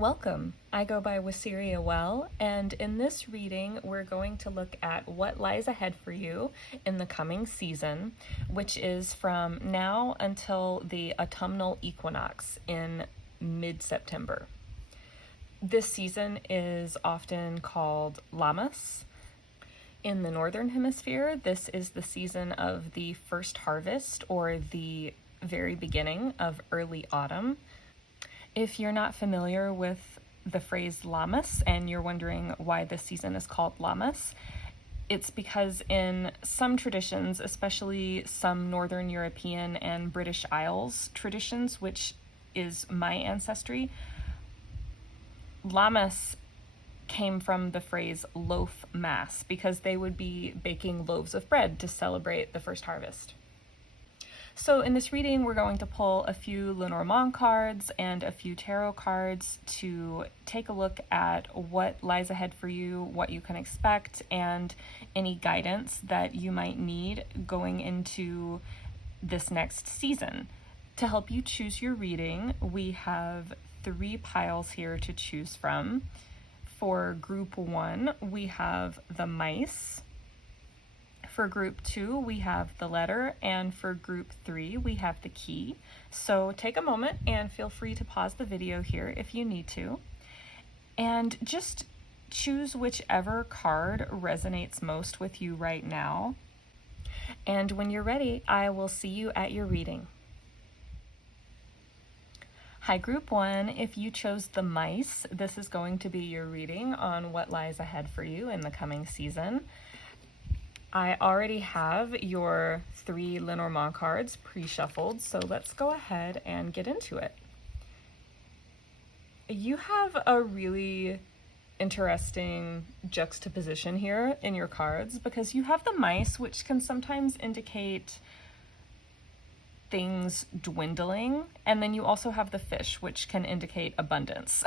Welcome. I go by Wisteria Well, and in this reading, we're going to look at what lies ahead for you in the coming season, which is from now until the autumnal equinox in mid-September. This season is often called Lammas. In the Northern Hemisphere, this is the season of the first harvest or the very beginning of early autumn. If you're not familiar with the phrase Lammas and you're wondering why this season is called Lammas, it's because in some traditions, especially some Northern European and British Isles traditions, which is my ancestry, Lammas came from the phrase loaf mass because they would be baking loaves of bread to celebrate the first harvest. So in this reading, we're going to pull a few Lenormand cards and a few tarot cards to take a look at what lies ahead for you, what you can expect, and any guidance that you might need going into this next season. To help you choose your reading, we have 3 piles here to choose from. For group 1, we have the mice. For group 2, we have the letter, and for group 3, we have the key. So take a moment and feel free to pause the video here if you need to. And just choose whichever card resonates most with you right now. And when you're ready, I will see you at your reading. Hi, group 1. If you chose the mice, this is going to be your reading on what lies ahead for you in the coming season. I already have your 3 Lenormand cards pre-shuffled, so let's go ahead and get into it. You have a really interesting juxtaposition here in your cards because you have the mice, which can sometimes indicate things dwindling, and then you also have the fish, which can indicate abundance.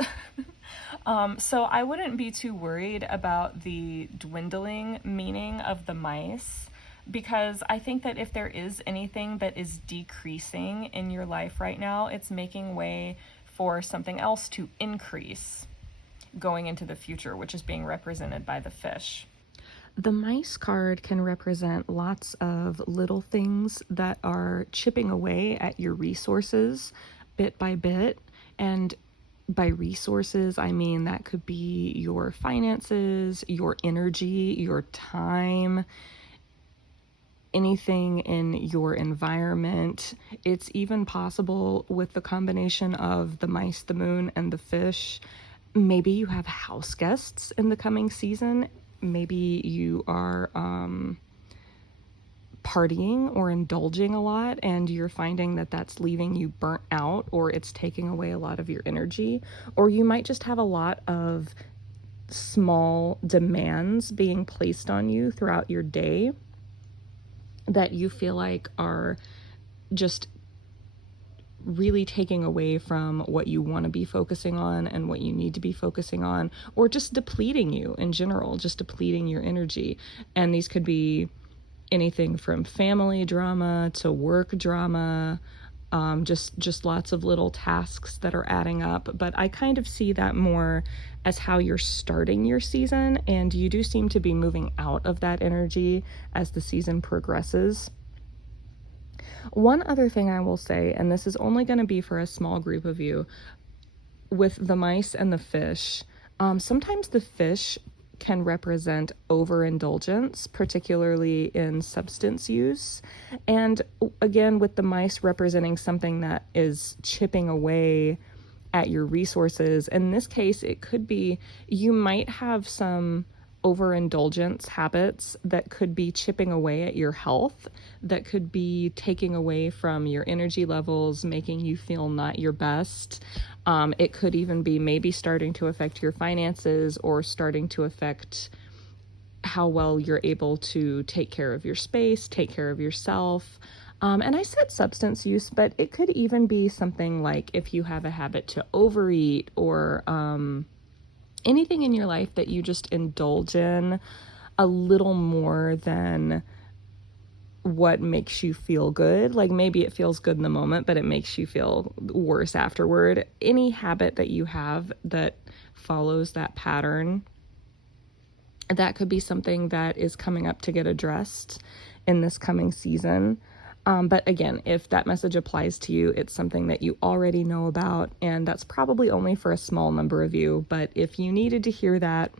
So I wouldn't be too worried about the dwindling meaning of the mice, because I think that if there is anything that is decreasing in your life right now, it's making way for something else to increase going into the future, which is being represented by the fish. The mice card can represent lots of little things that are chipping away at your resources bit by bit. And by resources, I mean that could be your finances, your energy, your time, anything in your environment. It's even possible with the combination of the mice, the moon, and the fish. Maybe you have house guests in the coming season. Maybe you are partying or indulging a lot and you're finding that that's leaving you burnt out, or it's taking away a lot of your energy. Or you might just have a lot of small demands being placed on you throughout your day that you feel like are just really taking away from what you want to be focusing on and what you need to be focusing on, or just depleting you in general, just depleting your energy. And these could be anything from family drama to work drama, just lots of little tasks that are adding up. But I kind of see that more as how you're starting your season, and you do seem to be moving out of that energy as the season progresses. One other thing I will say, and this is only going to be for a small group of you, with the mice and the fish, sometimes the fish can represent overindulgence, particularly in substance use. And again, with the mice representing something that is chipping away at your resources, in this case, it could be you might have some overindulgence habits that could be chipping away at your health, that could be taking away from your energy levels, making you feel not your best. It could even be maybe starting to affect your finances or starting to affect how well you're able to take care of your space, take care of yourself. And I said substance use, but it could even be something like if you have a habit to overeat, or anything in your life that you just indulge in a little more than what makes you feel good. Like maybe it feels good in the moment, but it makes you feel worse afterward. Any habit that you have that follows that pattern, that could be something that is coming up to get addressed in this coming season. But again, if that message applies to you, it's something that you already know about, and that's probably only for a small number of you. But if you needed to hear that,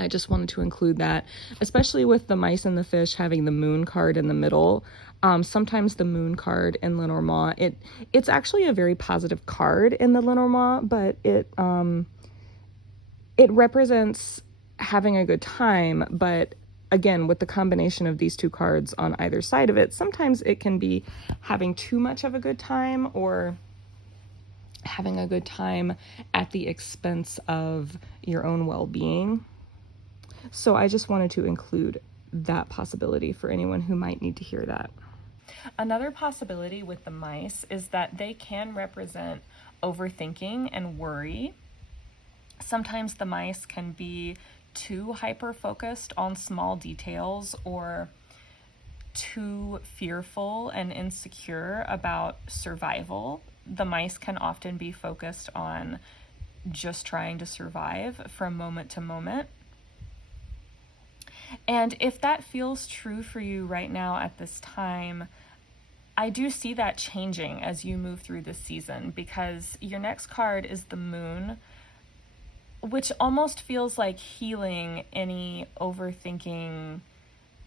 I just wanted to include that, especially with the mice and the fish having the moon card in the middle. Sometimes the moon card in Lenormand, it's actually a very positive card in the Lenormand, but it represents having a good time. But again, with the combination of these two cards on either side of it, sometimes it can be having too much of a good time, or having a good time at the expense of your own well-being. So I just wanted to include that possibility for anyone who might need to hear that. Another possibility with the mice is that they can represent overthinking and worry. Sometimes the mice can be too hyper-focused on small details, or too fearful and insecure about survival. The mice can often be focused on just trying to survive from moment to moment. And if that feels true for you right now at this time, I do see that changing as you move through this season, because your next card is the moon, which almost feels like healing any overthinking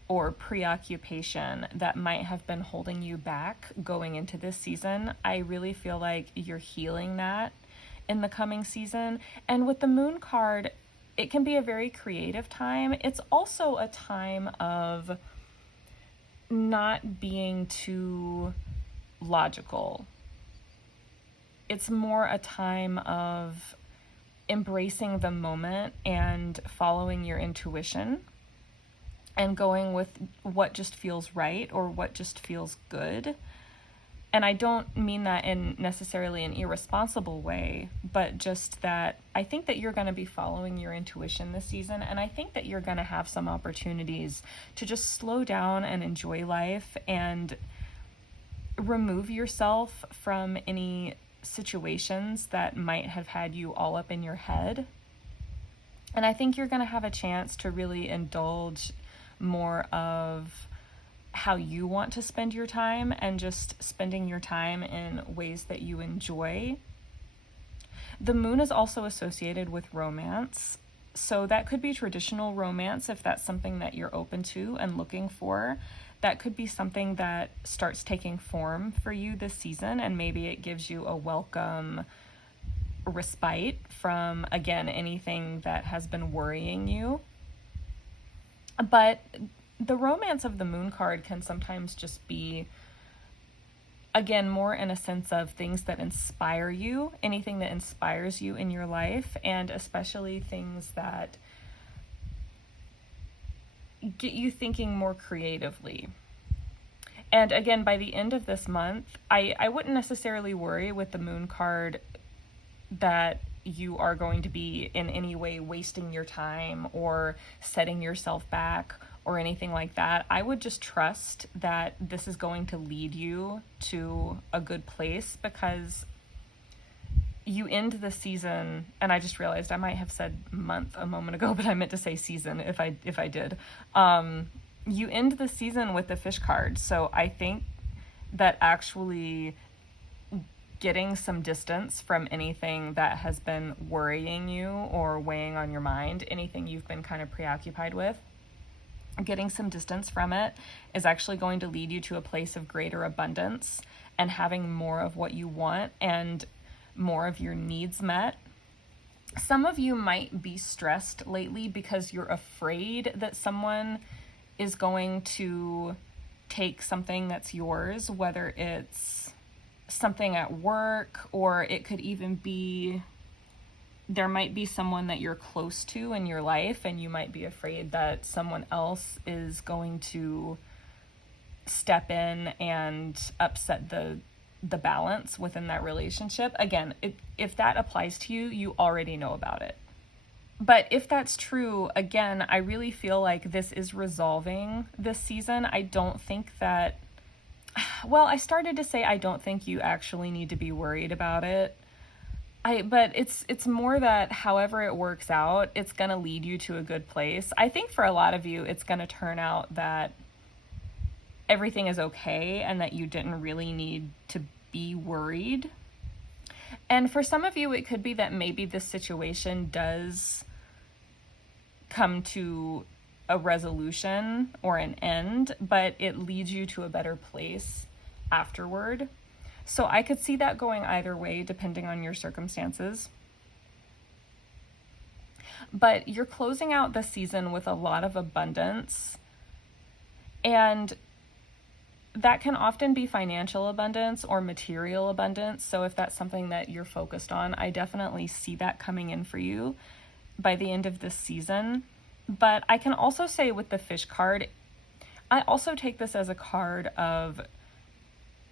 or preoccupation that might have been holding you back going into this season. I really feel like you're healing that in the coming season. And with the moon card, it can be a very creative time. It's also a time of not being too logical. It's more a time of embracing the moment and following your intuition and going with what just feels right or what just feels good. And I don't mean that in necessarily an irresponsible way, but just that I think that you're going to be following your intuition this season. And I think that you're going to have some opportunities to just slow down and enjoy life and remove yourself from any situations that might have had you all up in your head. And I think you're going to have a chance to really indulge more of how you want to spend your time, and just spending your time in ways that you enjoy. The moon is also associated with romance, so that could be traditional romance if that's something that you're open to and looking for. That could be something that starts taking form for you this season, and maybe it gives you a welcome respite from, again, anything that has been worrying you. But the romance of the moon card can sometimes just be, again, more in a sense of things that inspire you, anything that inspires you in your life, and especially things that get you thinking more creatively. And again, by the end of this month, I wouldn't necessarily worry with the moon card that you are going to be in any way wasting your time or setting yourself back or anything like that. I would just trust that this is going to lead you to a good place, because you end the season, and I just realized I might have said month a moment ago, but I meant to say season if I did. You end the season with the fish card. So I think that actually getting some distance from anything that has been worrying you or weighing on your mind, anything you've been kind of preoccupied with, getting some distance from it is actually going to lead you to a place of greater abundance and having more of what you want and more of your needs met. Some of you might be stressed lately because you're afraid that someone is going to take something that's yours, whether it's something at work, or it could even be there might be someone that you're close to in your life, and you might be afraid that someone else is going to step in and upset the balance within that relationship. Again, if that applies to you, you already know about it. But if that's true, again, I really feel like this is resolving this season. I don't think that, well, I started to say I don't think you actually need to be worried about it. But it's more that however it works out, it's going to lead you to a good place. I think for a lot of you, it's going to turn out that everything is okay and that you didn't really need to be worried. And for some of you, it could be that maybe this situation does come to a resolution or an end, but it leads you to a better place afterward. So I could see that going either way, depending on your circumstances. But you're closing out the season with a lot of abundance. And that can often be financial abundance or material abundance. So if that's something that you're focused on, I definitely see that coming in for you by the end of this season. But I can also say with the fish card, I also take this as a card of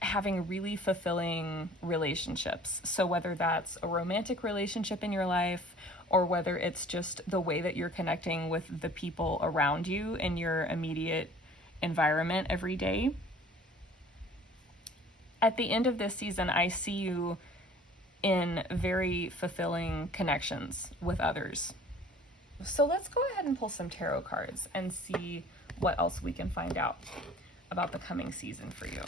having really fulfilling relationships. So whether that's a romantic relationship in your life or whether it's just the way that you're connecting with the people around you in your immediate environment every day. At the end of this season, I see you in very fulfilling connections with others. So let's go ahead and pull some tarot cards and see what else we can find out about the coming season for you.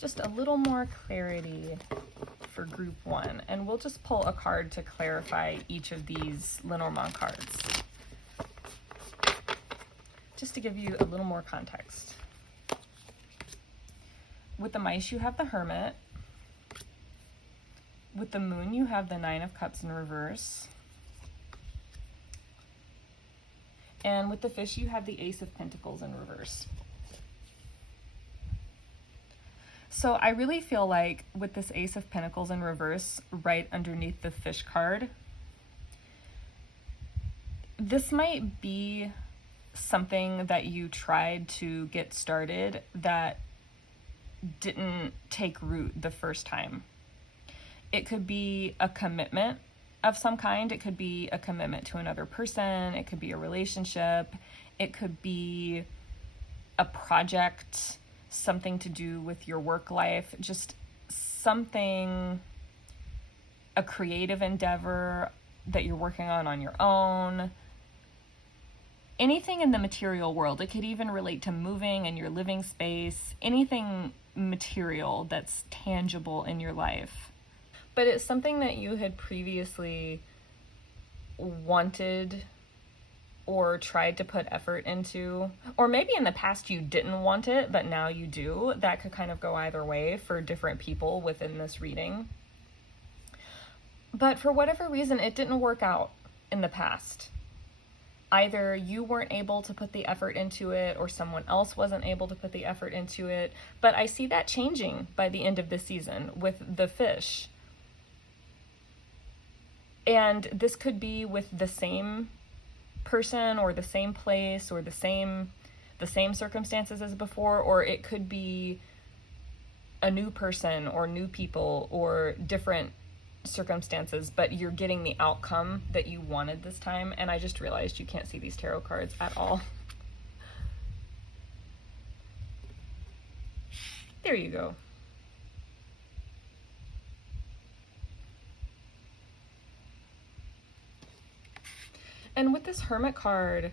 Just a little more clarity for group one, and we'll just pull a card to clarify each of these Lenormand cards, just to give you a little more context. With the mice, you have the Hermit. With the moon, you have the Nine of Cups in reverse. And with the fish, you have the Ace of Pentacles in reverse. So I really feel like with this Ace of Pentacles in reverse, right underneath the fish card, this might be something that you tried to get started that didn't take root the first time. It could be a commitment of some kind. It could be a commitment to another person. It could be a relationship. It could be a project, something to do with your work life, just something, a creative endeavor that you're working on your own. Anything in the material world. It could even relate to moving and your living space, anything material that's tangible in your life. But it's something that you had previously wanted or tried to put effort into, or maybe in the past you didn't want it, but now you do. That could kind of go either way for different people within this reading. But for whatever reason, it didn't work out in the past. Either you weren't able to put the effort into it or someone else wasn't able to put the effort into it. But I see that changing by the end of the season with the fish. And this could be with the same person or the same place or the same circumstances as before, or it could be a new person or new people or different circumstances, but you're getting the outcome that you wanted this time. And I just realized you can't see these tarot cards at all. There you go. And with this Hermit card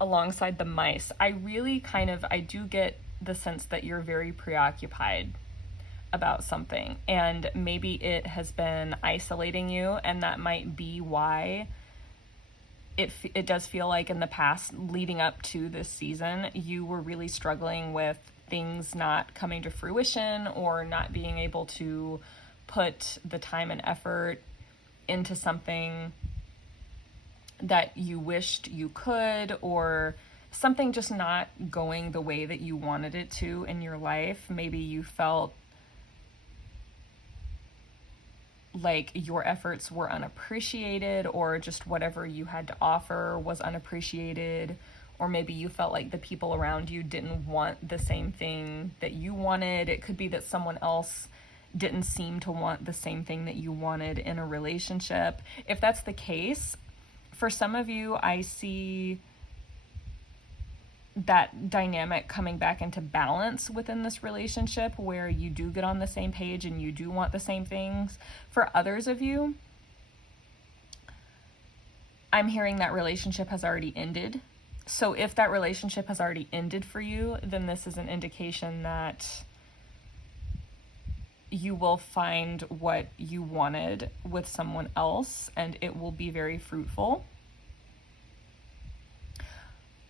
alongside the mice, I do get the sense that you're very preoccupied about something, and maybe it has been isolating you, and that might be why it does feel like in the past leading up to this season, you were really struggling with things not coming to fruition or not being able to put the time and effort into something that you wished you could, or something just not going the way that you wanted it to in your life. Maybe you felt like your efforts were unappreciated, or just whatever you had to offer was unappreciated, or maybe you felt like the people around you didn't want the same thing that you wanted. It could be that someone else didn't seem to want the same thing that you wanted in a relationship. If that's the case, for some of you, I see that dynamic coming back into balance within this relationship where you do get on the same page and you do want the same things. For others of you, I'm hearing that relationship has already ended. So if that relationship has already ended for you, then this is an indication that you will find what you wanted with someone else, and it will be very fruitful.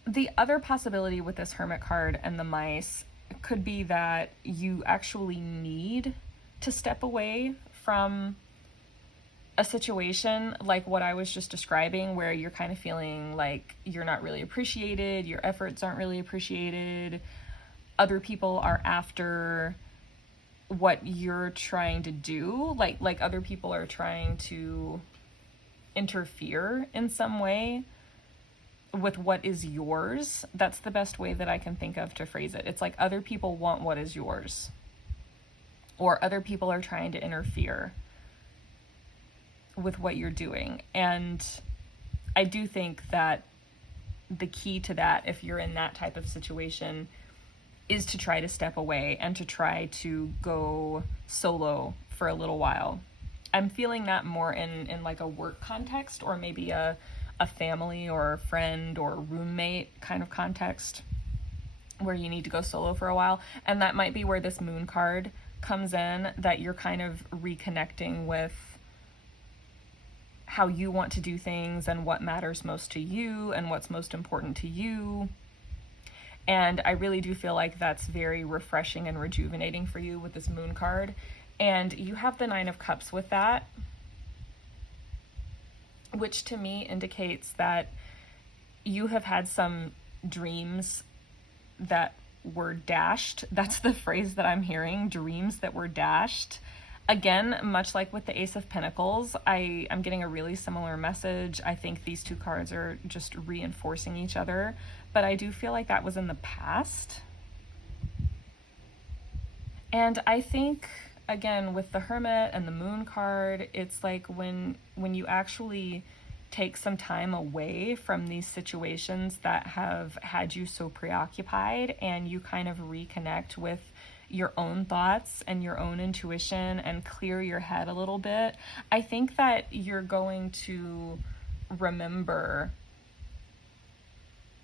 The other possibility with this Hermit card and the mice could be that you actually need to step away from a situation like what I was just describing, where you're kind of feeling like you're not really appreciated, your efforts aren't really appreciated, other people are after what you're trying to do, like other people are trying to interfere in some way with what is yours. That's the best way that I can think of to phrase it. It's like other people want what is yours, or other people are trying to interfere with what you're doing. And I do think that the key to that, if you're in that type of situation, is to try to step away and to try to go solo for a little while. I'm feeling that more in like a work context, or maybe a family or a friend or roommate kind of context where you need to go solo for a while. And that might be where this moon card comes in, that you're kind of reconnecting with how you want to do things and what matters most to you and what's most important to you. And I really do feel like that's very refreshing and rejuvenating for you with this moon card. And you have the 9 of Cups with that, which to me indicates that you have had some dreams that were dashed. That's the phrase that I'm hearing, dreams that were dashed. Again, much like with the Ace of Pentacles, I'm getting a really similar message. I think these two cards are just reinforcing each other, but I do feel like that was in the past. And I think, again, with the Hermit and the Moon card, it's like when you actually take some time away from these situations that have had you so preoccupied, and you kind of reconnect with your own thoughts and your own intuition and clear your head a little bit, I think that you're going to remember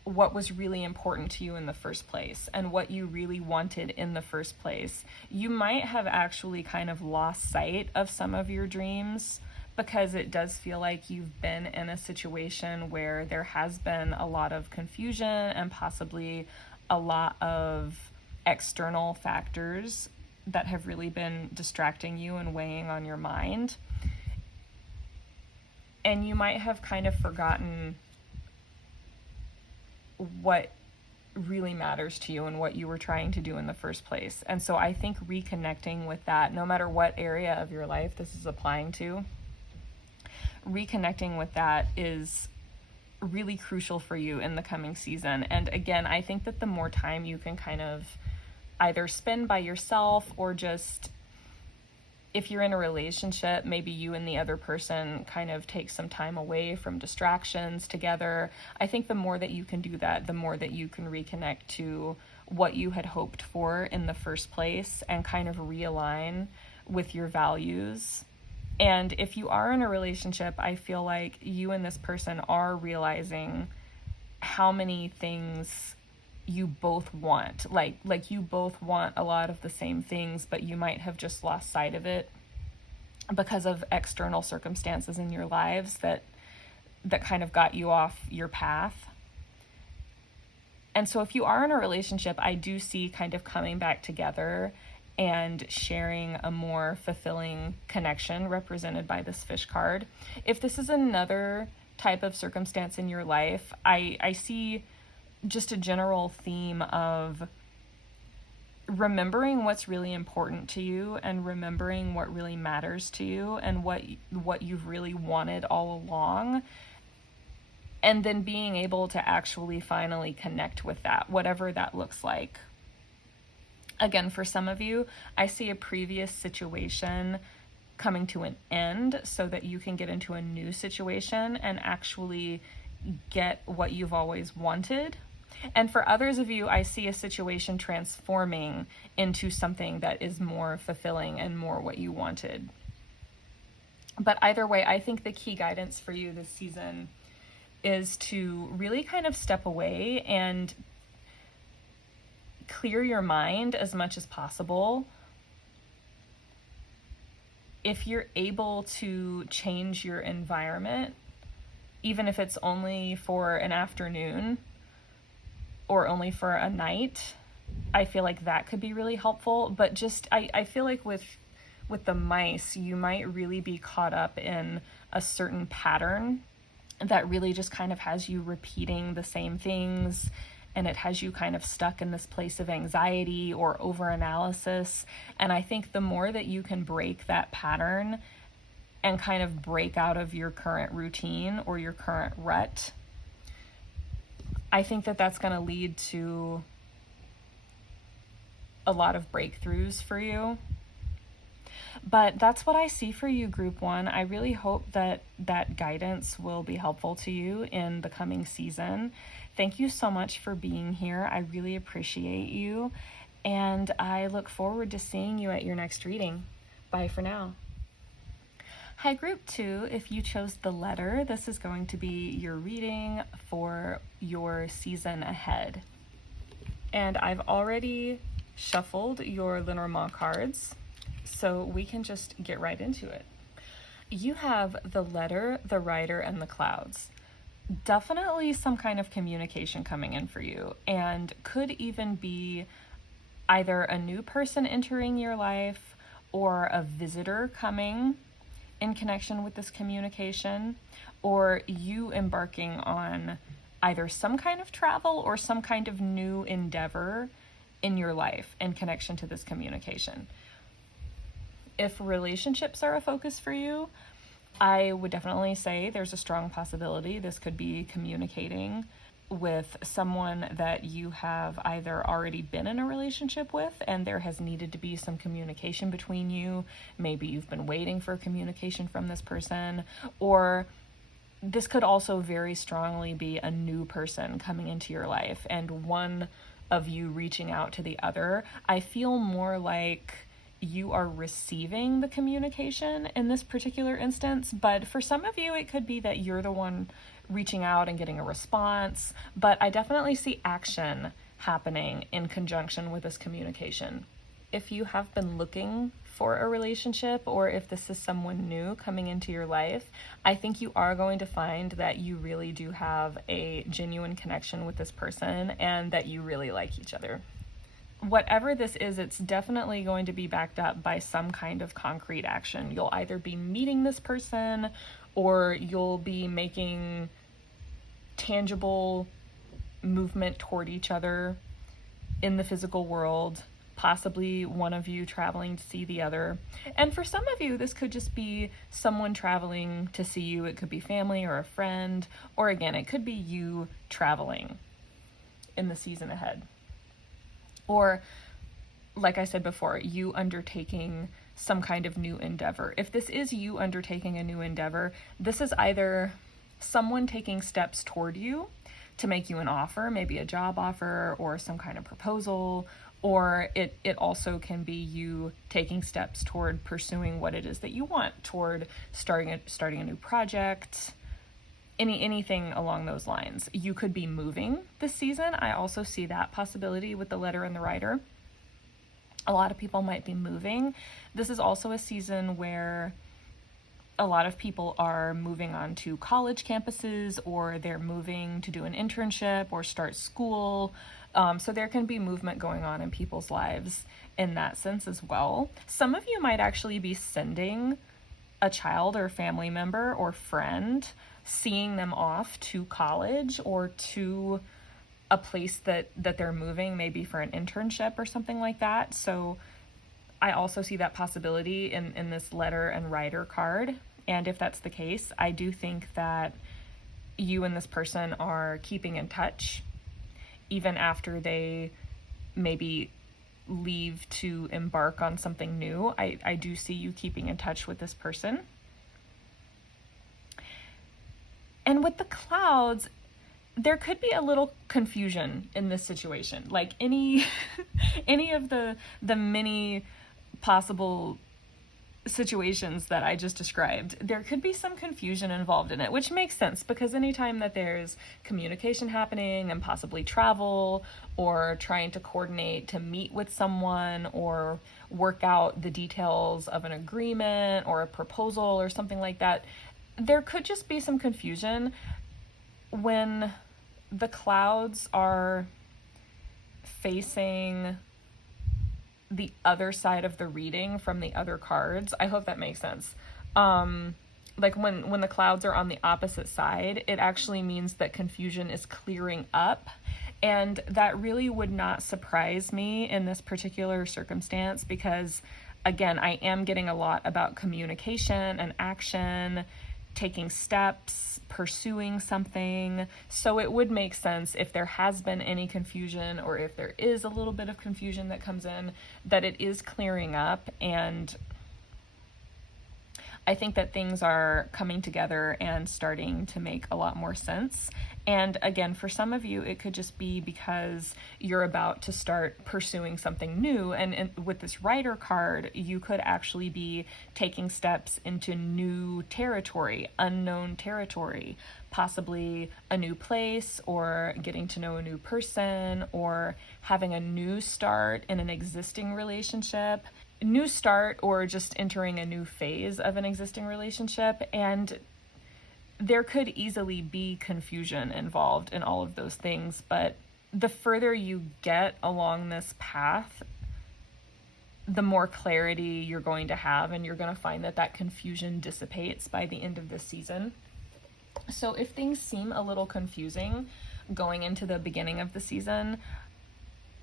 what was really important to you in the first place and what you really wanted in the first place. You might have actually kind of lost sight of some of your dreams, because it does feel like you've been in a situation where there has been a lot of confusion and possibly a lot of external factors that have really been distracting you and weighing on your mind. And you might have kind of forgotten what really matters to you and what you were trying to do in the first place. And so I think reconnecting with that, no matter what area of your life this is applying to, reconnecting with that is really crucial for you in the coming season. And again, I think that the more time you can kind of either spend by yourself, or just, if you're in a relationship, maybe you and the other person kind of take some time away from distractions together. I think the more that you can do that, the more that you can reconnect to what you had hoped for in the first place and kind of realign with your values. And if you are in a relationship, I feel like you and this person are realizing how many things you both want. Like you both want a lot of the same things, but you might have just lost sight of it because of external circumstances in your lives that kind of got you off your path. And so if you are in a relationship, I do see kind of coming back together and sharing a more fulfilling connection represented by this fish card. If this is another type of circumstance in your life, I see just a general theme of remembering what's really important to you and remembering what really matters to you and what you've really wanted all along, and then being able to actually finally connect with that, whatever that looks like. Again, for some of you, I see a previous situation coming to an end so that you can get into a new situation and actually get what you've always wanted. And for others of you, I see a situation transforming into something that is more fulfilling and more what you wanted. But either way, I think the key guidance for you this season is to really kind of step away and clear your mind as much as possible. If you're able to change your environment, even if it's only for an afternoon or only for a night, I feel like that could be really helpful. But just, I feel like with the mice, you might really be caught up in a certain pattern that really just kind of has you repeating the same things, and it has you kind of stuck in this place of anxiety or overanalysis. And I think the more that you can break that pattern and kind of break out of your current routine or your current rut, I think that that's going to lead to a lot of breakthroughs for you. But that's what I see for you, Group 1. I really hope that that guidance will be helpful to you in the coming season. Thank you so much for being here. I really appreciate you. And I look forward to seeing you at your next reading. Bye for now. Hi, Group 2. If you chose the letter, this is going to be your reading for your season ahead. And I've already shuffled your Lenormand cards, so we can just get right into it. You have the letter, the rider, and the clouds. Definitely some kind of communication coming in for you, and could even be either a new person entering your life or a visitor coming in connection with this communication, or you embarking on either some kind of travel or some kind of new endeavor in your life in connection to this communication. If relationships are a focus for you, I would definitely say there's a strong possibility this could be communicating with someone that you have either already been in a relationship with and there has needed to be some communication between you. Maybe you've been waiting for communication from this person, or this could also very strongly be a new person coming into your life and one of you reaching out to the other. I feel more like you are receiving the communication in this particular instance, but for some of you, it could be that you're the one reaching out and getting a response. But I definitely see action happening in conjunction with this communication. If you have been looking for a relationship, or if this is someone new coming into your life, I think you are going to find that you really do have a genuine connection with this person and that you really like each other. Whatever this is, it's definitely going to be backed up by some kind of concrete action. You'll either be meeting this person or you'll be making tangible movement toward each other in the physical world, possibly one of you traveling to see the other. And for some of you, this could just be someone traveling to see you. It could be family or a friend, or again, it could be you traveling in the season ahead. Or, like I said before, you undertaking some kind of new endeavor. If this is you undertaking a new endeavor, this is either someone taking steps toward you to make you an offer, maybe a job offer or some kind of proposal, or it also can be you taking steps toward pursuing what it is that you want, toward starting a new project, anything along those lines. You could be moving this season. I also see that possibility with the letter and the rider. A lot of people might be moving. This is also a season where a lot of people are moving on to college campuses, or they're moving to do an internship or start school. So there can be movement going on in people's lives in that sense as well. Some of you might actually be sending a child or family member or friend, seeing them off to college or to a place that they're moving, maybe for an internship or something like that. So I also see that possibility in this letter and rider card. And if that's the case, I do think that you and this person are keeping in touch, even after they maybe leave to embark on something new. I do see you keeping in touch with this person. And with the clouds, there could be a little confusion in this situation. Like any of the many possible situations that I just described, there could be some confusion involved in it, which makes sense because anytime that there's communication happening and possibly travel or trying to coordinate to meet with someone or work out the details of an agreement or a proposal or something like that, there could just be some confusion when the clouds are facing the other side of the reading from the other cards. I hope that makes sense. Like when the clouds are on the opposite side, it actually means that confusion is clearing up. And that really would not surprise me in this particular circumstance because, again, I am getting a lot about communication and action, taking steps, pursuing something. So it would make sense if there has been any confusion or if there is a little bit of confusion that comes in, that it is clearing up. And I think that things are coming together and starting to make a lot more sense. And again, for some of you, it could just be because you're about to start pursuing something new. And with this Rider card, you could actually be taking steps into new territory, unknown territory, possibly a new place or getting to know a new person or having a new start in an existing relationship. New start or just entering a new phase of an existing relationship. And there could easily be confusion involved in all of those things, but the further you get along this path, the more clarity you're going to have, and you're going to find that that confusion dissipates by the end of this season. So if things seem a little confusing going into the beginning of the season,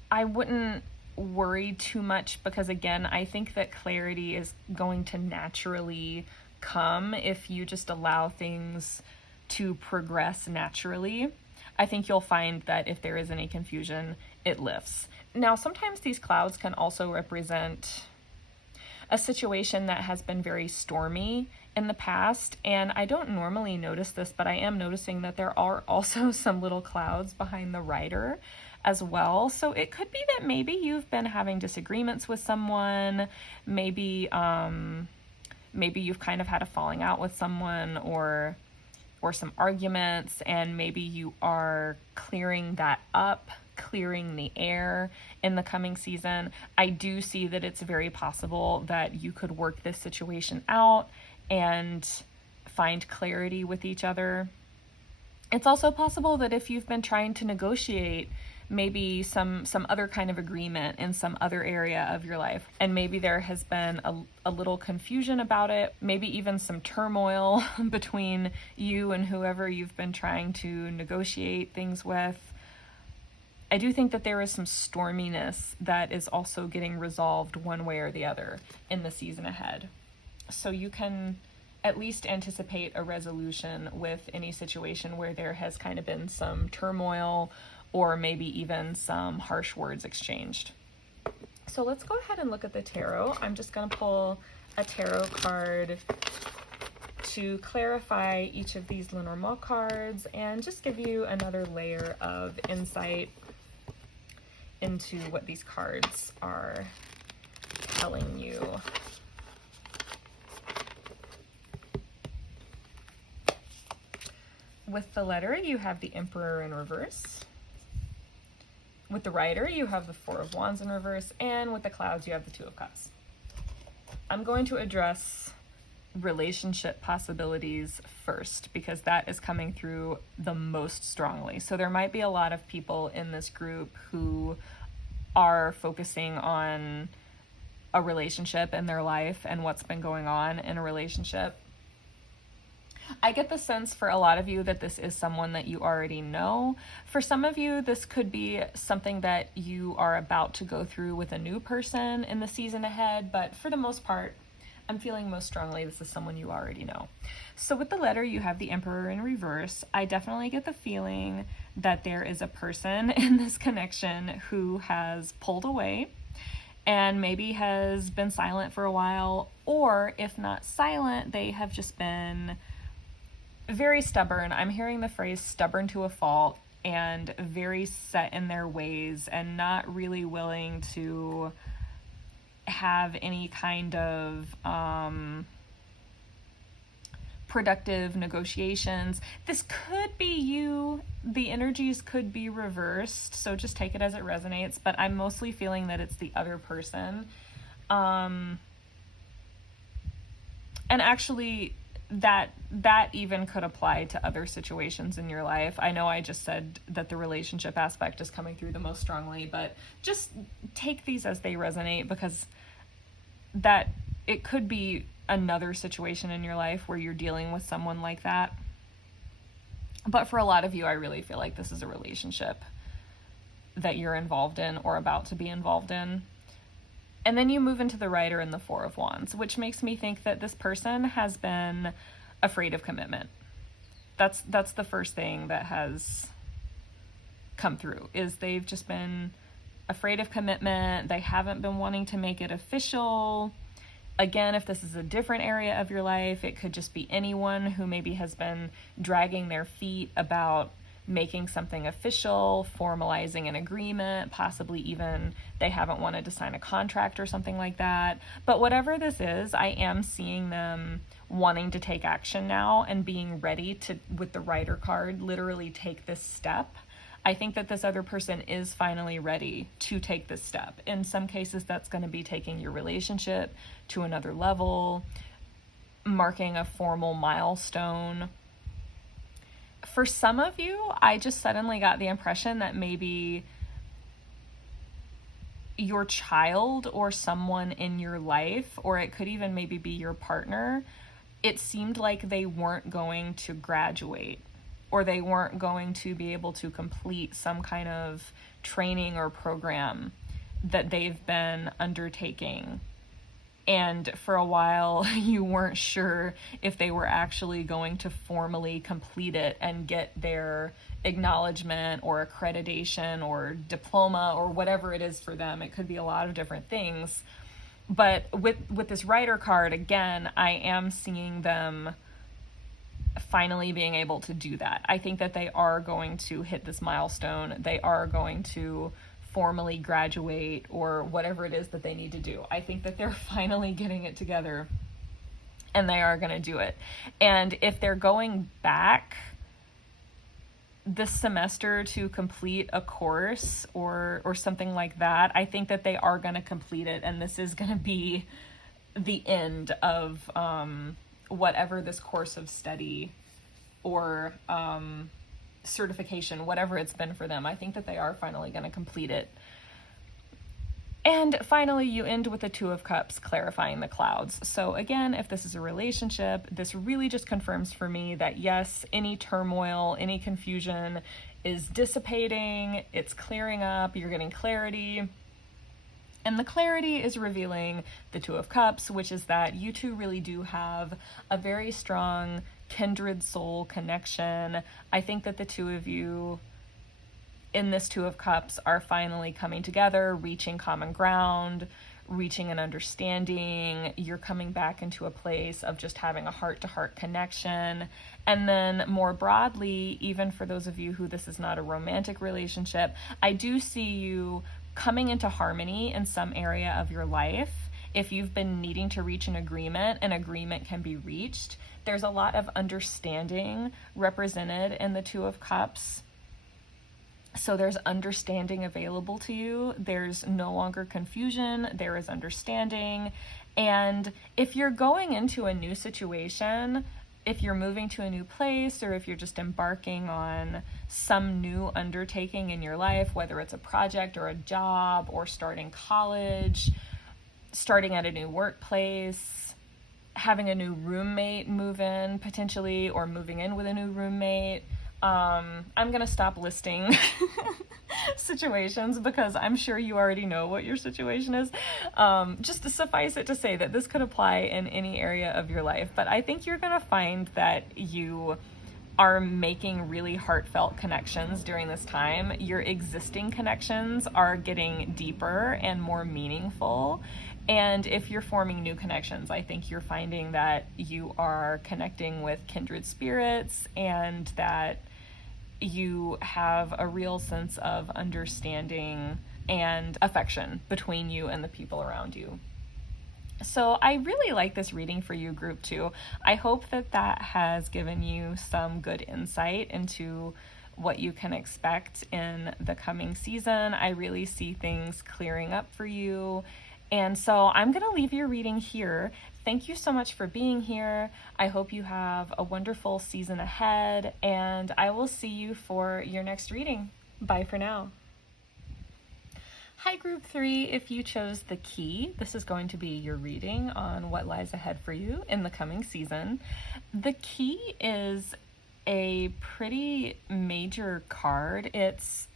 I wouldn't worry too much because, again, I think that clarity is going to naturally come if you just allow things to progress naturally. I think you'll find that if there is any confusion, it lifts. Now, sometimes these clouds can also represent a situation that has been very stormy in the past, and I don't normally notice this, but I am noticing that there are also some little clouds behind the Rider as well. So it could be that maybe you've been having disagreements with someone, maybe you've kind of had a falling out with someone or some arguments, and maybe you are clearing that up, clearing the air in the coming season. I do see that it's very possible that you could work this situation out and find clarity with each other. It's also possible that if you've been trying to negotiate maybe some other kind of agreement in some other area of your life, and maybe there has been a little confusion about it, maybe even some turmoil between you and whoever you've been trying to negotiate things with. I do think that there is some storminess that is also getting resolved one way or the other in the season ahead. So you can at least anticipate a resolution with any situation where there has kind of been some turmoil or maybe even some harsh words exchanged. So let's go ahead and look at the tarot. I'm just going to pull a tarot card to clarify each of these Lenormand cards and just give you another layer of insight into what these cards are telling you. With the Letter, you have the Emperor in reverse. With the Rider, you have the Four of Wands in reverse, and with the Clouds, you have the Two of Cups. I'm going to address relationship possibilities first because that is coming through the most strongly. So there might be a lot of people in this group who are focusing on a relationship in their life and what's been going on in a relationship. I get the sense for a lot of you that this is someone that you already know. For some of you, this could be something that you are about to go through with a new person in the season ahead, but for the most part, I'm feeling most strongly this is someone you already know. So with the Letter, you have the Emperor in reverse. I definitely get the feeling that there is a person in this connection who has pulled away and maybe has been silent for a while, or if not silent, they have just been very stubborn. I'm hearing the phrase stubborn to a fault, and very set in their ways and not really willing to have any kind of productive negotiations. This could be you. The energies could be reversed, so just take it as it resonates, but I'm mostly feeling that it's the other person. And actually, that even could apply to other situations in your life. I know I just said that the relationship aspect is coming through the most strongly, but just take these as they resonate, because that it could be another situation in your life where you're dealing with someone like that. But for a lot of you, I really feel like this is a relationship that you're involved in or about to be involved in. And then you move into the Rider and the Four of Wands, which makes me think that this person has been afraid of commitment. That's the first thing that has come through, is they've just been afraid of commitment. They haven't been wanting to make it official. Again, if this is a different area of your life, it could just be anyone who maybe has been dragging their feet about making something official, formalizing an agreement, possibly even they haven't wanted to sign a contract or something like that. But whatever this is, I am seeing them wanting to take action now and being ready to, with the Rider card, literally take this step. I think that this other person is finally ready to take this step. In some cases, that's going to be taking your relationship to another level, marking a formal milestone. For some of you, I just suddenly got the impression that maybe your child or someone in your life, or it could even maybe be your partner, it seemed like they weren't going to graduate, or they weren't going to be able to complete some kind of training or program that they've been undertaking. And for a while, you weren't sure if they were actually going to formally complete it and get their acknowledgement or accreditation or diploma or whatever it is for them. It could be a lot of different things. But with this Rider card, again, I am seeing them finally being able to do that. I think that they are going to hit this milestone. They are going to formally graduate or whatever it is that they need to do. I think that they're finally getting it together and they are going to do it. And if they're going back this semester to complete a course or something like that, I think that they are going to complete it, and this is going to be the end of whatever this course of study or certification, whatever it's been for them. I think that they are finally going to complete it. And finally, you end with the Two of Cups, clarifying the clouds. So again, if this is a relationship, this really just confirms for me that yes, any turmoil, any confusion is dissipating, it's clearing up, you're getting clarity. And the clarity is revealing the Two of Cups, which is that you two really do have a very strong kindred soul connection. I think that the two of you in this Two of Cups are finally coming together, reaching common ground, reaching an understanding. You're coming back into a place of just having a heart-to-heart connection. And then more broadly, even for those of you who this is not a romantic relationship, I do see you coming into harmony in some area of your life. If you've been needing to reach an agreement can be reached. There's a lot of understanding represented in the Two of Cups. So there's understanding available to you. There's no longer confusion. There is understanding. And if you're going into a new situation, if you're moving to a new place, or if you're just embarking on some new undertaking in your life, whether it's a project or a job or starting college, starting at a new workplace, having a new roommate move in potentially, or moving in with a new roommate, I'm going to stop listing situations because I'm sure you already know what your situation is. Just to suffice it to say that this could apply in any area of your life. But I think you're going to find that you are making really heartfelt connections during this time. Your existing connections are getting deeper and more meaningful. And if you're forming new connections, I think you're finding that you are connecting with kindred spirits and that you have a real sense of understanding and affection between you and the people around you. So I really like this reading for you, group 2. I hope that that has given you some good insight into what you can expect in the coming season. I really see things clearing up for you. And so I'm going to leave your reading here. Thank you so much for being here. I hope you have a wonderful season ahead, and I will see you for your next reading. Bye for now. Hi, group 3. If you chose the key, this is going to be your reading on what lies ahead for you in the coming season. The key is a pretty major card. It's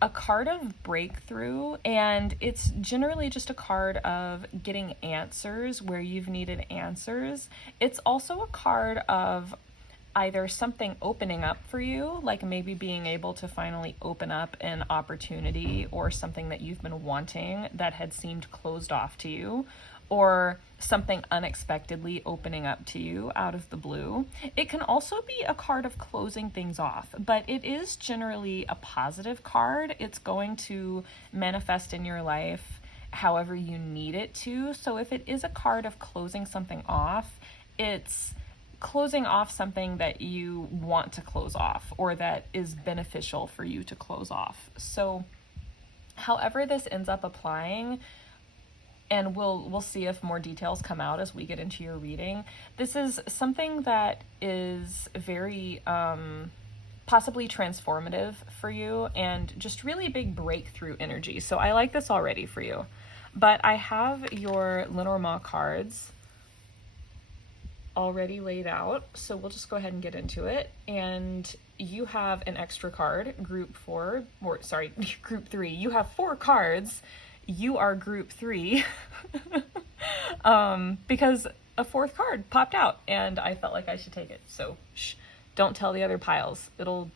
a card of breakthrough, and it's generally just a card of getting answers where you've needed answers. It's also a card of either something opening up for you, like maybe being able to finally open up an opportunity or something that you've been wanting that had seemed closed off to you, or something unexpectedly opening up to you out of the blue. It can also be a card of closing things off, but it is generally a positive card. It's going to manifest in your life however you need it to. So if it is a card of closing something off, it's closing off something that you want to close off or that is beneficial for you to close off. So however this ends up applying, and we'll see if more details come out as we get into your reading, this is something that is very possibly transformative for you and just really big breakthrough energy. So I like this already for you. But I have your Lenormand cards already laid out, so we'll just go ahead and get into it. And you have an extra card, group 3. You have 4 cards. You are group 3 because a 4th card popped out and I felt like I should take it. So shh, don't tell the other piles. It'll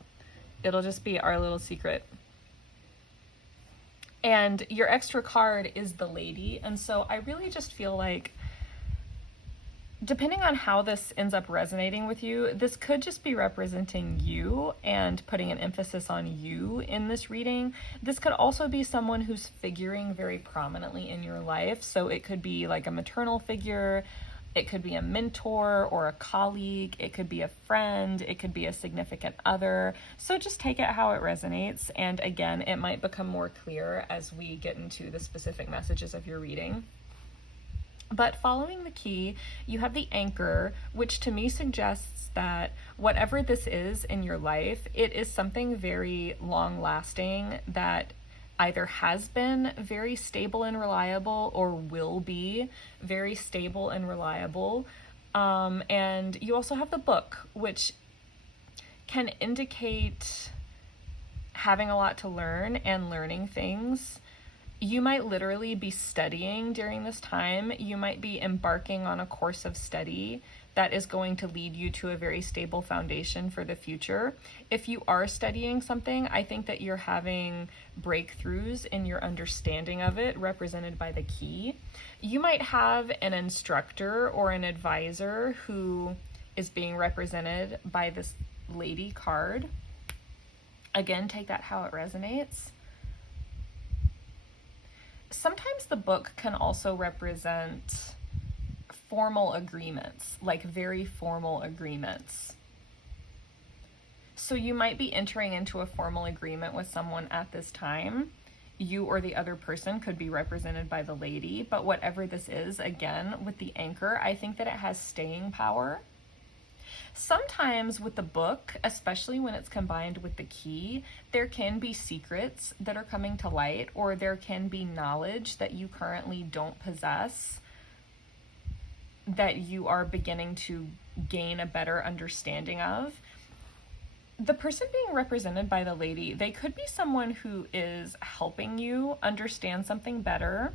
just be our little secret. And your extra card is the Lady. And so I really just feel like, depending on how this ends up resonating with you, this could just be representing you and putting an emphasis on you in this reading. This could also be someone who's figuring very prominently in your life. So it could be like a maternal figure, it could be a mentor or a colleague, it could be a friend, it could be a significant other. So just take it how it resonates. And again, it might become more clear as we get into the specific messages of your reading. But following the key, you have the Anchor, which to me suggests that whatever this is in your life, it is something very long-lasting that either has been very stable and reliable or will be very stable and reliable. And you also have the Book, which can indicate having a lot to learn and learning things. You might literally be studying during this time. You might be embarking on a course of study that is going to lead you to a very stable foundation for the future. If you are studying something, I think that you're having breakthroughs in your understanding of it, represented by the key. You might have an instructor or an advisor who is being represented by this Lady card. Again, take that how it resonates. Sometimes the Book can also represent formal agreements, like very formal agreements. So you might be entering into a formal agreement with someone at this time. You or the other person could be represented by the Lady, but whatever this is, again, with the Anchor, I think that it has staying power. Sometimes with the Book, especially when it's combined with the key, there can be secrets that are coming to light, or there can be knowledge that you currently don't possess that you are beginning to gain a better understanding of. The person being represented by the Lady, they could be someone who is helping you understand something better.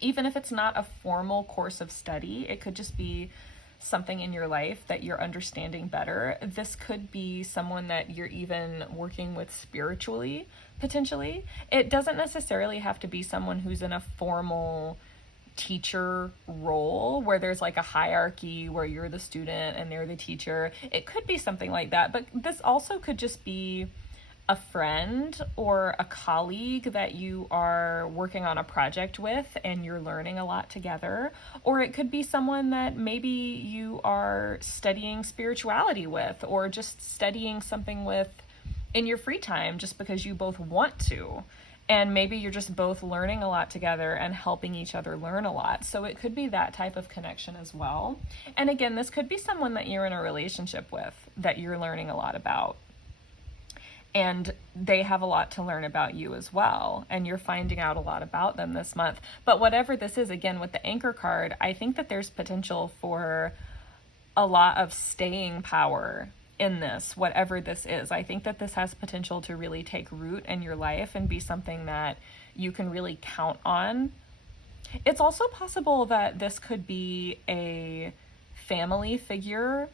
Even if it's not a formal course of study, it could just be something in your life that you're understanding better. This could be someone that you're even working with spiritually, potentially. It doesn't necessarily have to be someone who's in a formal teacher role where there's like a hierarchy where you're the student and they're the teacher. It could be something like that, but this also could just be a friend or a colleague that you are working on a project with and you're learning a lot together. Or it could be someone that maybe you are studying spirituality with, or just studying something with in your free time just because you both want to. And maybe you're just both learning a lot together and helping each other learn a lot. So it could be that type of connection as well. And again, this could be someone that you're in a relationship with that you're learning a lot about. And they have a lot to learn about you as well. And you're finding out a lot about them this month. But whatever this is, again, with the Anchor card, I think that there's potential for a lot of staying power in this, whatever this is. I think that this has potential to really take root in your life and be something that you can really count on. It's also possible that this could be a family figure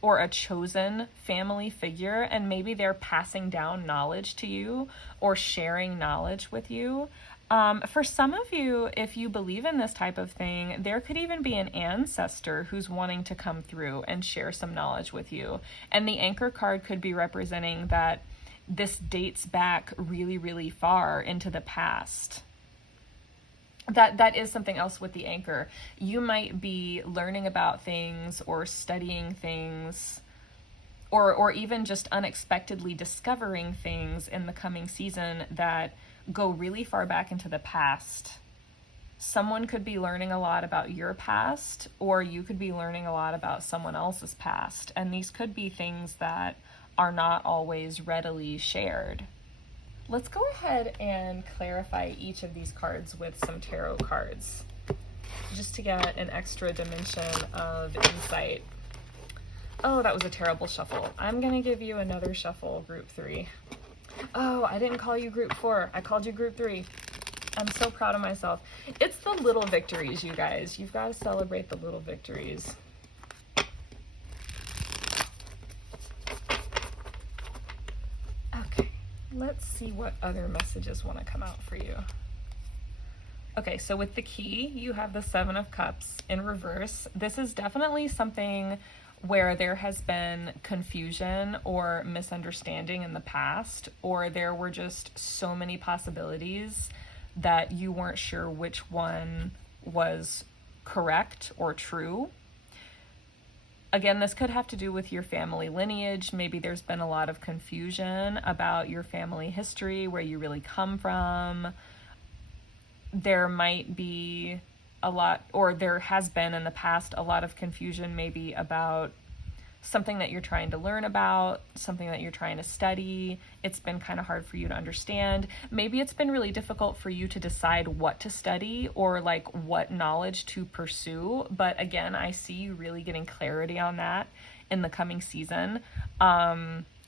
or a chosen family figure, and maybe they're passing down knowledge to you or sharing knowledge with you. For some of you, if you believe in this type of thing, there could even be an ancestor who's wanting to come through and share some knowledge with you. And the Anchor card could be representing that this dates back really, really far into the past. That is something else with the Anchor. You might be learning about things or studying things, or even just unexpectedly discovering things in the coming season that go really far back into the past. Someone could be learning a lot about your past, or you could be learning a lot about someone else's past. And these could be things that are not always readily shared. Let's go ahead and clarify each of these cards with some tarot cards, just to get an extra dimension of insight. Oh, that was a terrible shuffle. I'm going to give you another shuffle, group 3. Oh, I didn't call you group 4. I called you group 3. I'm so proud of myself. It's the little victories, you guys. You've got to celebrate the little victories. Okay, let's see what other messages want to come out for you. Okay, so with the key, you have the 7 of Cups in reverse. This is definitely something where there has been confusion or misunderstanding in the past, or there were just so many possibilities that you weren't sure which one was correct or true. Again, this could have to do with your family lineage. Maybe there's been a lot of confusion about your family history, where you really come from. There might be a lot, or there has been in the past, a lot of confusion maybe about something that you're trying to learn about, something that you're trying to study. It's been kind of hard for you to understand. Maybe it's been really difficult for you to decide what to study or like what knowledge to pursue. But again, I see you really getting clarity on that in the coming season.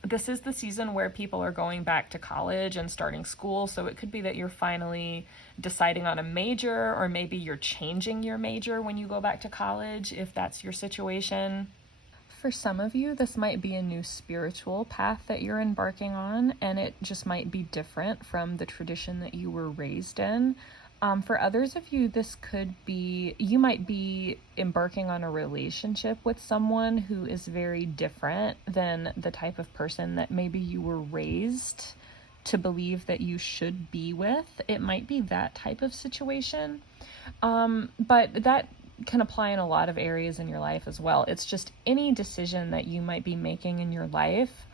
This is the season where people are going back to college and starting school. So it could be that you're finally deciding on a major, or maybe you're changing your major when you go back to college, if that's your situation. For some of you, this might be a new spiritual path that you're embarking on, and it just might be different from the tradition that you were raised in. For others of you, this could be, you might be embarking on a relationship with someone who is very different than the type of person that maybe you were raised to believe that you should be with. It might be that type of situation. But that can apply in a lot of areas in your life as well. It's just any decision that you might be making in your life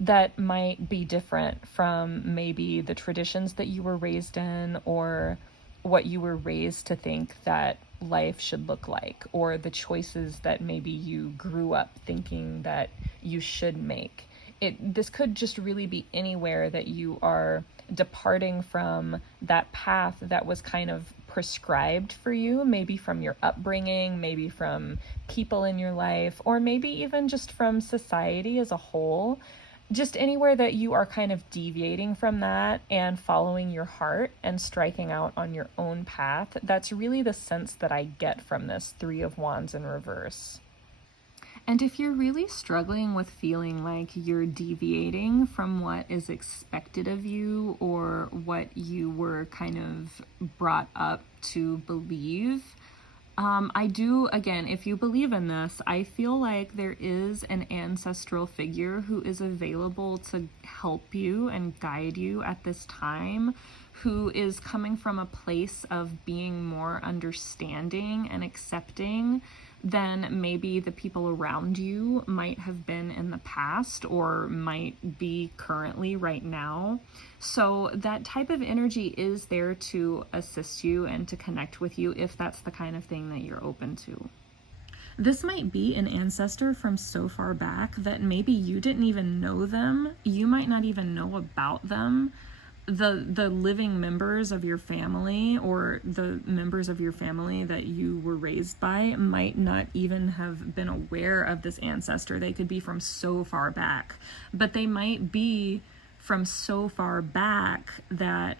that might be different from maybe the traditions that you were raised in, or what you were raised to think that life should look like, or the choices that maybe you grew up thinking that you should make. This could just really be anywhere that you are departing from that path that was kind of prescribed for you, maybe from your upbringing, maybe from people in your life, or maybe even just from society as a whole. just anywhere that you are kind of deviating from that and following your heart and striking out on your own path. That's really the sense that I get from this Three of Wands in reverse. And if you're really struggling with feeling like you're deviating from what is expected of you or what you were kind of brought up to believe, I do, again, if you believe in this, I feel like there is an ancestral figure who is available to help you and guide you at this time, who is coming from a place of being more understanding and accepting than maybe the people around you might have been in the past or might be currently right now. So that type of energy is there to assist you and to connect with you if that's the kind of thing that you're open to. This might be an ancestor from so far back that maybe you didn't even know them. You might not even know about them. The living members of your family or the members of your family that you were raised by might not even have been aware of this ancestor. They could be from so far back, but they might be from so far back that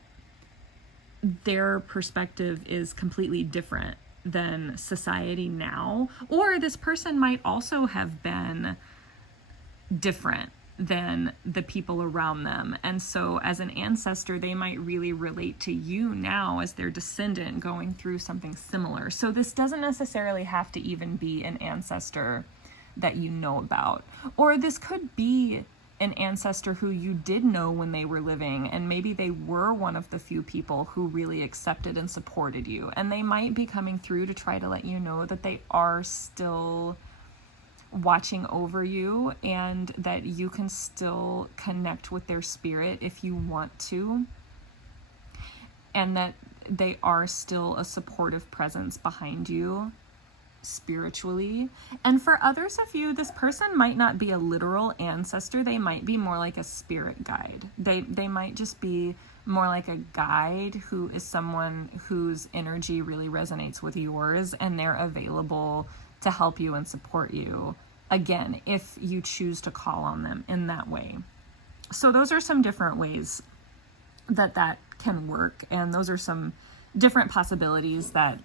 their perspective is completely different than society now. Or this person might also have been different than the people around them. And so as an ancestor, they might really relate to you now as their descendant going through something similar. So this doesn't necessarily have to even be an ancestor that you know about. Or this could be an ancestor who you did know when they were living, and maybe they were one of the few people who really accepted and supported you. And they might be coming through to try to let you know that they are still watching over you and that you can still connect with their spirit if you want to, and that they are still a supportive presence behind you spiritually. And for others of you, this person might not be a literal ancestor. They might be more like a spirit guide. They might just be more like a guide who is someone whose energy really resonates with yours, and they're available to help you and support you, again, if you choose to call on them in that way. So those are some different ways that can work, and those are some different possibilities that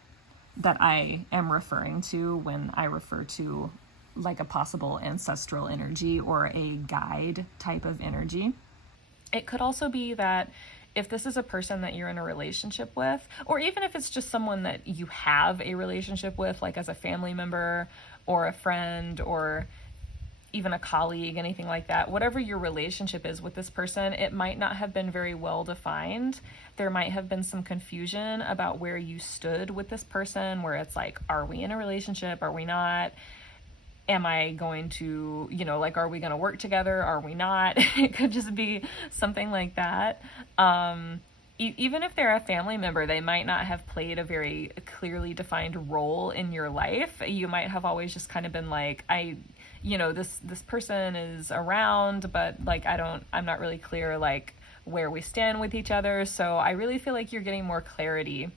I am referring to when I refer to like a possible ancestral energy or a guide type of energy. It could also be that if this is a person that you're in a relationship with, or even if it's just someone that you have a relationship with, like as a family member or a friend or even a colleague, anything like that, whatever your relationship is with this person, it might not have been very well defined. There might have been some confusion about where you stood with this person, where it's like, are we in a relationship? Are we not? Am I going to, like, are we going to work together? Are we not? It could just be something like that. Even if they're a family member, they might not have played a very clearly defined role in your life. You might have always just kind of been like, this person is around, but like, I'm not really clear like where we stand with each other. So I really feel like you're getting more clarity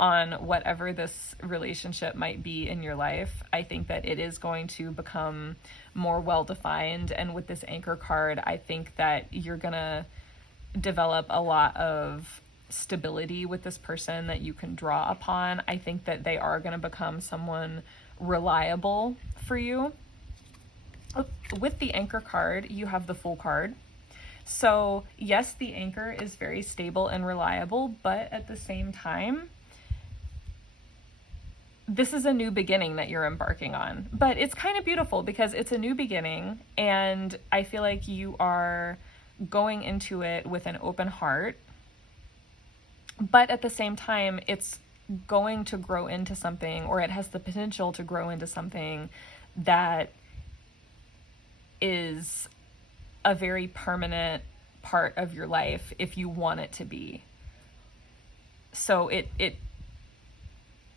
on whatever this relationship might be in your life. I think that it is going to become more well-defined. And with this anchor card, I think that you're gonna develop a lot of stability with this person that you can draw upon. I think that they are going to become someone reliable for you. With the anchor card, you have the Fool card. So yes, the anchor is very stable and reliable, but at the same time, this is a new beginning that you're embarking on. But it's kind of beautiful because it's a new beginning, and I feel like you are going into it with an open heart, but at the same time, it's going to grow into something, or it has the potential to grow into something that is a very permanent part of your life if you want it to be. So it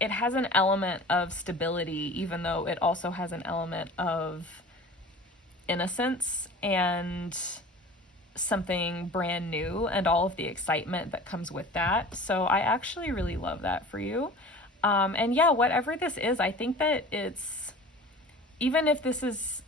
has an element of stability, even though it also has an element of innocence and something brand new and all of the excitement that comes with that. So I actually really love that for you. And yeah, whatever this is, I think that it's, even if this is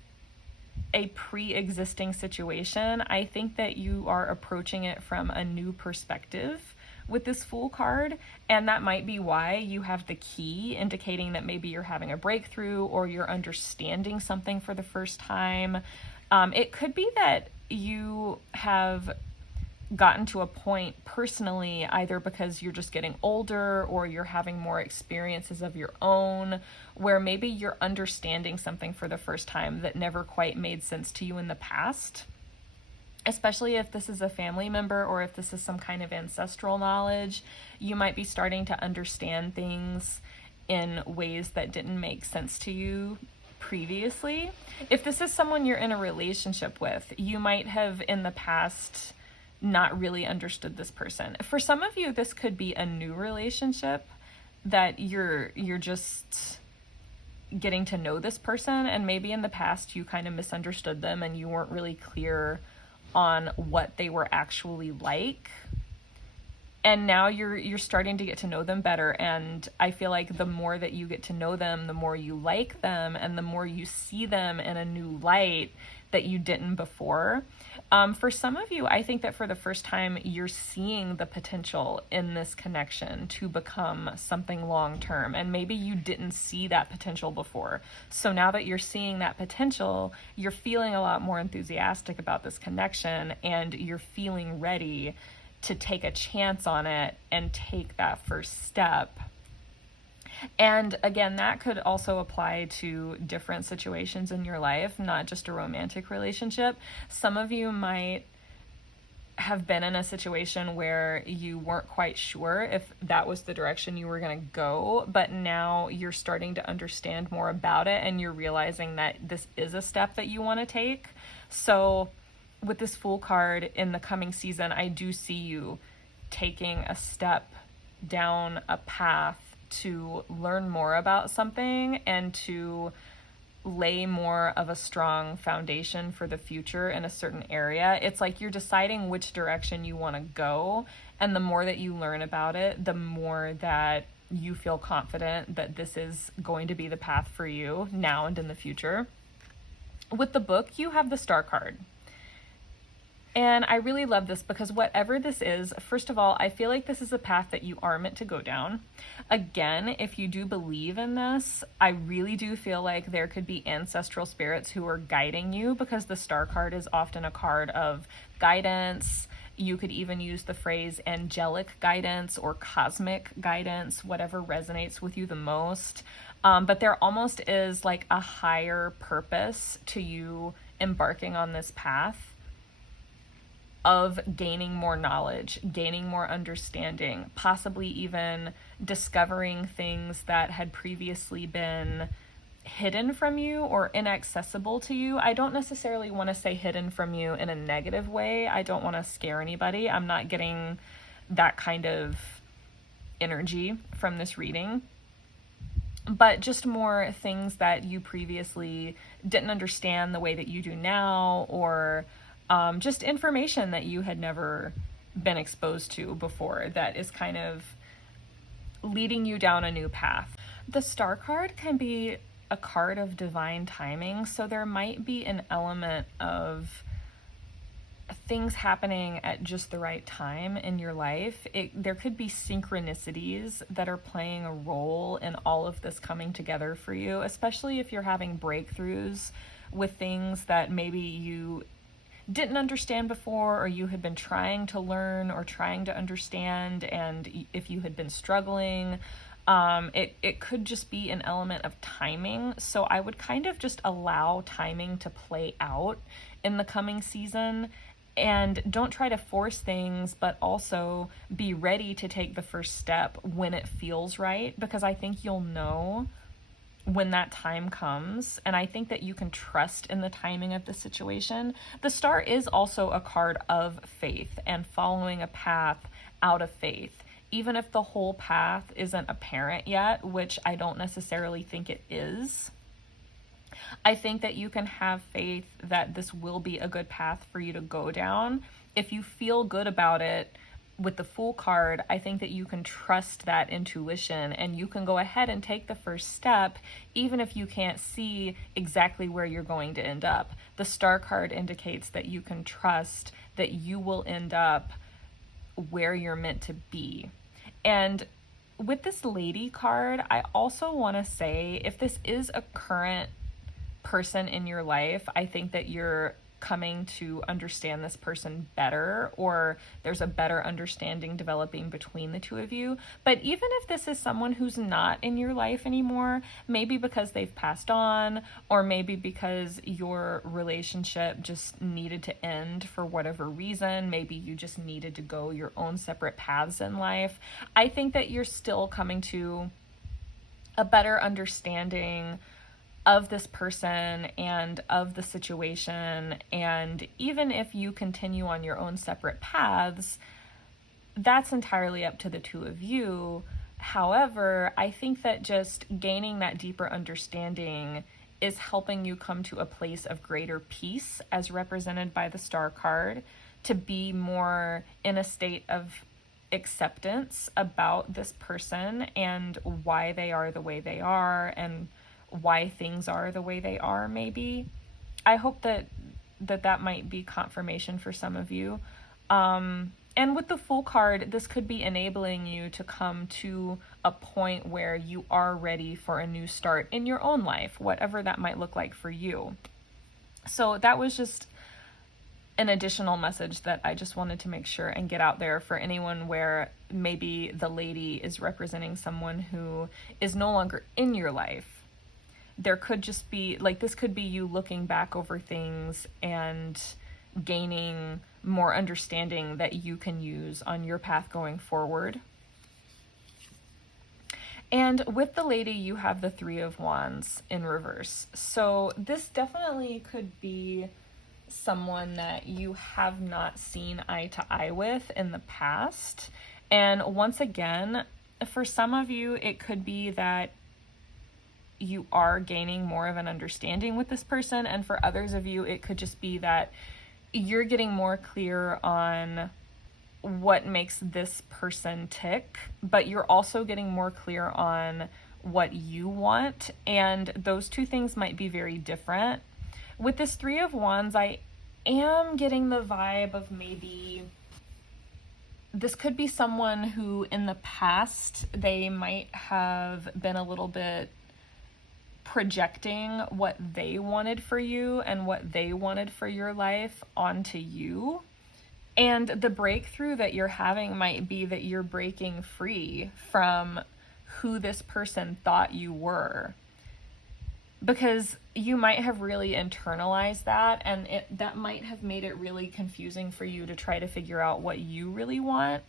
a pre-existing situation, I think that you are approaching it from a new perspective with this Fool card, and that might be why you have the key, indicating that maybe you're having a breakthrough or you're understanding something for the first time. It could be that you have gotten to a point personally, either because you're just getting older or you're having more experiences of your own, where maybe you're understanding something for the first time that never quite made sense to you in the past. Especially if this is a family member or if this is some kind of ancestral knowledge, you might be starting to understand things in ways that didn't make sense to you previously. If this is someone you're in a relationship with, you might have in the past not really understood this person. For some of you, this could be a new relationship that you're just getting to know this person, and maybe in the past you kind of misunderstood them and you weren't really clear on what they were actually like. And now you're starting to get to know them better, and I feel like the more that you get to know them, the more you like them, and the more you see them in a new light that you didn't before. For some of you, I think that for the first time, you're seeing the potential in this connection to become something long-term, and maybe you didn't see that potential before. So now that you're seeing that potential, you're feeling a lot more enthusiastic about this connection, and you're feeling ready to take a chance on it and take that first step. And again, that could also apply to different situations in your life, not just a romantic relationship. Some of you might have been in a situation where you weren't quite sure if that was the direction you were going to go, but now you're starting to understand more about it and you're realizing that this is a step that you want to take. So with this Fool card in the coming season, I do see you taking a step down a path to learn more about something and to lay more of a strong foundation for the future in a certain area. It's like you're deciding which direction you want to go, and the more that you learn about it, the more that you feel confident that this is going to be the path for you now and in the future. With the book, you have the Star card. And I really love this because whatever this is, first of all, I feel like this is a path that you are meant to go down. Again, if you do believe in this, I really do feel like there could be ancestral spirits who are guiding you, because the Star card is often a card of guidance. You could even use the phrase angelic guidance or cosmic guidance, whatever resonates with you the most. But there almost is like a higher purpose to you embarking on this path of gaining more knowledge, gaining more understanding, possibly even discovering things that had previously been hidden from you or inaccessible to you. I don't necessarily want to say hidden from you in a negative way. I don't want to scare anybody. I'm not getting that kind of energy from this reading. But just more things that you previously didn't understand the way that you do now, or just information that you had never been exposed to before that is kind of leading you down a new path. The Star card can be a card of divine timing, so there might be an element of things happening at just the right time in your life. There could be synchronicities that are playing a role in all of this coming together for you, especially if you're having breakthroughs with things that maybe you didn't understand before, or you had been trying to learn or trying to understand, and if you had been struggling, it could just be an element of timing. So I would kind of just allow timing to play out in the coming season, and don't try to force things, but also be ready to take the first step when it feels right, because I think you'll know when that time comes, and I think that you can trust in the timing of the situation. The Star is also a card of faith and following a path out of faith, even if the whole path isn't apparent yet, which I don't necessarily think it is. I think that you can have faith that this will be a good path for you to go down. If you feel good about it, with the Fool card, I think that you can trust that intuition and you can go ahead and take the first step, even if you can't see exactly where you're going to end up. The Star card indicates that you can trust that you will end up where you're meant to be. And with this Lady card, I also want to say, if this is a current person in your life, I think that you're coming to understand this person better, or there's a better understanding developing between the two of you. But even if this is someone who's not in your life anymore, maybe because they've passed on, or maybe because your relationship just needed to end for whatever reason, maybe you just needed to go your own separate paths in life, I think that you're still coming to a better understanding of this person and of the situation. And even if you continue on your own separate paths, that's entirely up to the two of you. However, I think that just gaining that deeper understanding is helping you come to a place of greater peace, as represented by the Star card, to be more in a state of acceptance about this person and why they are the way they are and why things are the way they are. Maybe I hope that might be confirmation for some of you. And with the Fool card, this could be enabling you to come to a point where you are ready for a new start in your own life, whatever that might look like for you. So that was just an additional message that I just wanted to make sure and get out there for anyone where maybe the Lady is representing someone who is no longer in your life. There could just be, like, this could be you looking back over things and gaining more understanding that you can use on your path going forward. And with the Lady, you have the Three of Wands in reverse. So this definitely could be someone that you have not seen eye to eye with in the past. And once again, for some of you, it could be that you are gaining more of an understanding with this person, and for others of you it could just be that you're getting more clear on what makes this person tick, but you're also getting more clear on what you want, and those two things might be very different. With this Three of Wands, I am getting the vibe of maybe this could be someone who in the past they might have been a little bit projecting what they wanted for you and what they wanted for your life onto you. And the breakthrough that you're having might be that you're breaking free from who this person thought you were. Because you might have really internalized that, and that might have made it really confusing for you to try to figure out what you really want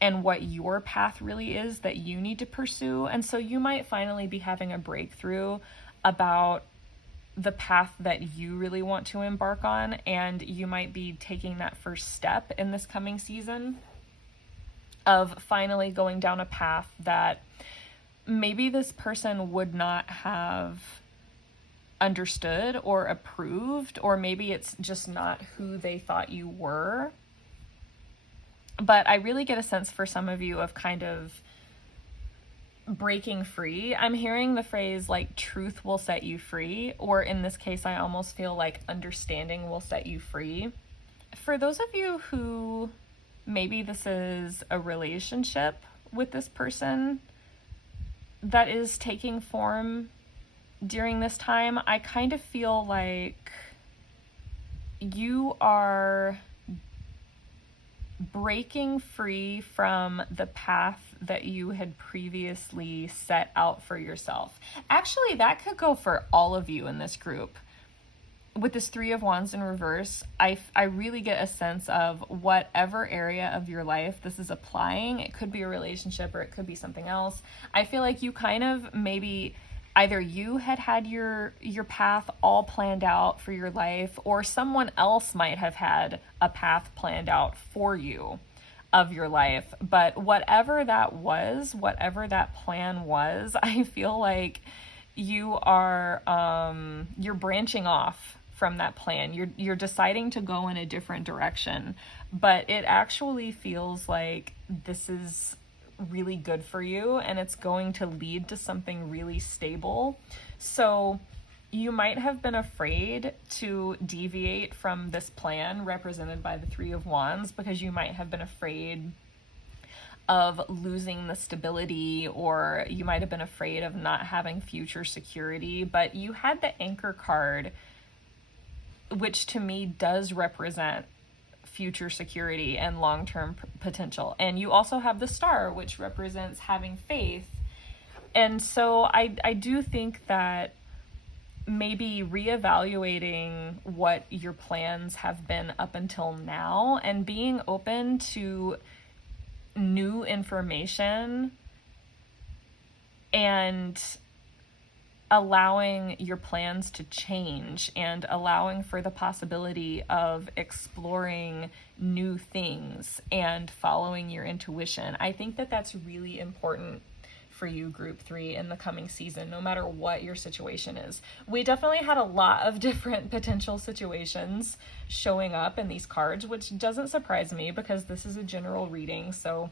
and what your path really is that you need to pursue. And so you might finally be having a breakthrough about the path that you really want to embark on, and you might be taking that first step in this coming season of finally going down a path that maybe this person would not have understood or approved, or maybe it's just not who they thought you were. But I really get a sense for some of you of kind of breaking free. I'm hearing the phrase like truth will set you free, or in this case, I almost feel like understanding will set you free. For those of you who maybe this is a relationship with this person that is taking form during this time, I kind of feel like you are breaking free from the path that you had previously set out for yourself. Actually, that could go for all of you in this group. With this Three of Wands in reverse, I really get a sense of whatever area of your life this is applying. It could be a relationship or it could be something else. I feel like you kind of maybe either you had your path all planned out for your life, or someone else might have had a path planned out for you of your life. But whatever that was, whatever that plan was, I feel like you are you're branching off from that plan. You're deciding to go in a different direction, but it actually feels like this is really good for you and it's going to lead to something really stable. So you might have been afraid to deviate from this plan represented by the Three of Wands, because you might have been afraid of losing the stability, or you might have been afraid of not having future security. But you had the Anchor card, which to me does represent future security and long-term potential. And you also have the Star, which represents having faith. And so I do think that maybe reevaluating what your plans have been up until now and being open to new information and allowing your plans to change and allowing for the possibility of exploring new things and following your intuition. I think that that's really important for you, Group 3, in the coming season, no matter what your situation is. We definitely had a lot of different potential situations showing up in these cards, which doesn't surprise me because this is a general reading. So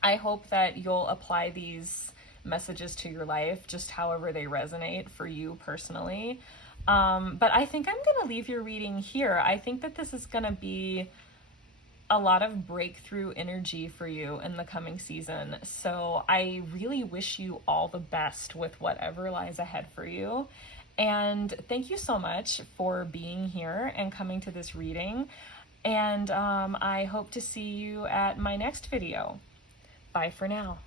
I hope that you'll apply these messages to your life just however they resonate for you personally. But I think I'm going to leave your reading here. I think that this is going to be a lot of breakthrough energy for you in the coming season. So I really wish you all the best with whatever lies ahead for you. And thank you so much for being here and coming to this reading. And I hope to see you at my next video. Bye for now.